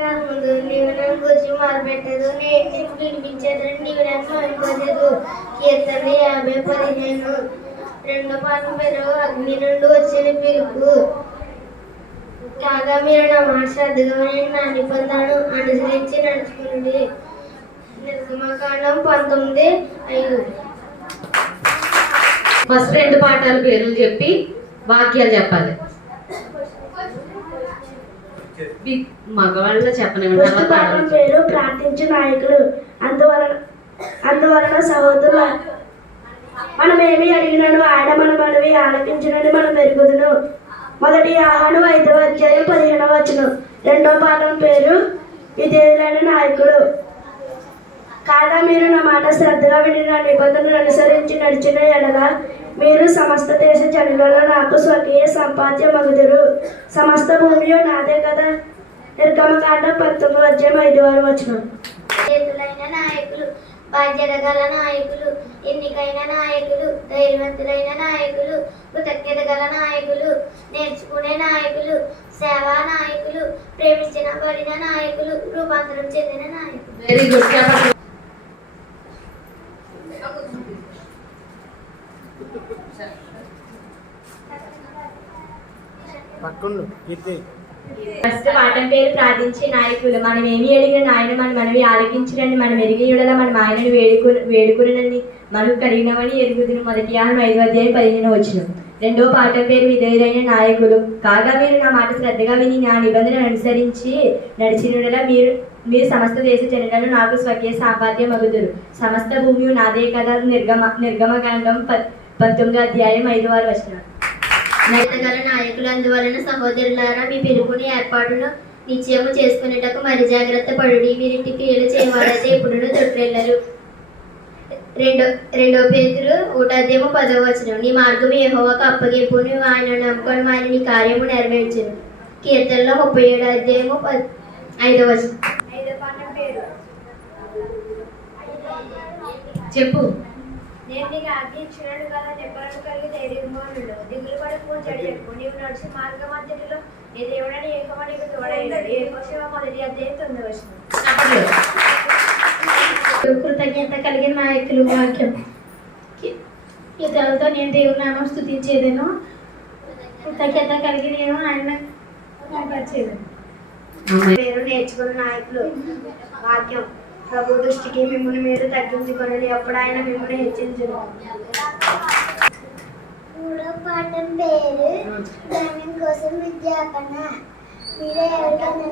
ముందు నీవు నన్ను గురించి మొదలుపెట్టదు, నేను వినిపించేది నీవు నన్ను అనుకోలేదు. కీర్తన 50:15. రెండో పాఠం పేరు అగ్ని నుండి వచ్చిన పిలుపు. కాగా మీరు నా మాట శ్రద్ధగా నా నిబంధనను అనుసరించి నడుచుకుంది. నిర్గమకాండం 19:5. ఫస్ట్ రెండు పాఠాల పేర్లు చెప్పి వాక్యాలు చెప్పాలి. మగవాళ్ళలో చెప్పనివ్వండి. పేరు ప్రార్థించు నాయకుడు. అందువలన సహోదరుల మనం ఏమి అడిగినను ఆయన మన మనవి ఆలకించినని మనం మెరుగుదును. మొదటి యోహాను 5:15. రెండో పాఠం పేరు విధేయులైన నాయకుడు. కాగా మీరు నా మాట శ్రద్ధగా విని నా నిబంధనలు అనుసరించి నడిచిన ఎడల మీరు సమస్త దేశ జనులలో నాకు స్వకీయ సంపాద్యమగుదురు. సమస్త భూమి నాదే కదా. నిర్గమకాండం 19:5. చేతులైన నాయకులు, బాధ్యత గల నాయకులు, ఎన్నికైన నాయకులు, ధైర్యవంతులైన నాయకులు, కృతజ్ఞత గల నాయకులు, నేర్చుకునే నాయకులు, సేవా నాయకులు, ప్రేమించబడిన నాయకులు, రూపాంతరం చెందిన నాయకులు. Very good. ఫస్ట్ పాఠం పేరు ప్రార్థించే నాయకులు. మనం ఏమి అడిగిన ఆయన మనవి ఆలకించడని మనం ఎరిగినలా మనం ఆయనను వేడుకునని మనకు కలిగినవని ఎరుగుదును. మొదటి యోహాను 5:15. రెండో పాఠం పేరు విధేయులైన నాయకులు. కాగా మీరు నా మాట శ్రద్ధగా విని నా నిబంధనలు అనుసరించి నడిచినలా మీరు సమస్త దేశ జనులను నాకు స్వకీయ సంపాద్యమగుదురు. సమస్త భూమి నాదే కదా. నిర్గమకాండం 19:5. గల నాయకులు. అందువలన సహోదరులారా, మీ పిలుపుని ఏర్పాటును నిశ్చయము చేసుకునేటకు మరి జాగ్రత్త పడుడి. వీరింటి క్రియలు చేయవారైతే ఇప్పుడు తొట్టిల్లరు. రెండో పేతురు 1:10. నీ మార్గము యెహోవాకు అప్పగింపు, నువ్వు ఆయన నమ్ముకొని ఆయన నీ కార్యము నెరవేర్చును. కీర్తనలో 37:5. చెప్పు. నేను నీకు ఆజ్ఞించినాను కదా, నెబ్బరము కలిగి ధైర్యంగా ఉండు. దిగులు పడకు, చెడ్డెక్కు. నీవు నడిచి మార్గ మధ్యలో నీ దేవుడని యెహోవా నీకు తోడైనాడు. యెహోషువ 1:9. కృతజ్ఞత కలిగిన నాయకులు. వాక్యం. ఇతరులతో నేను దేవుని నామం స్తుతించేదేను, కృతజ్ఞత కలిగి నేను ఆయన కనపరిచేదేను. పేరు నేర్చుకున్న నాయకులు. వాక్యం. ప్రభు దృష్టికి మిమ్మల్ని మీరు తగ్గించుకొనండి, అప్పుడు ఆయన మిమ్మల్ని హెచ్చించును. మూడో పాఠం పేరు జ్ఞానం కోసం విజ్ఞాపన. మీరే ఎవరికైనా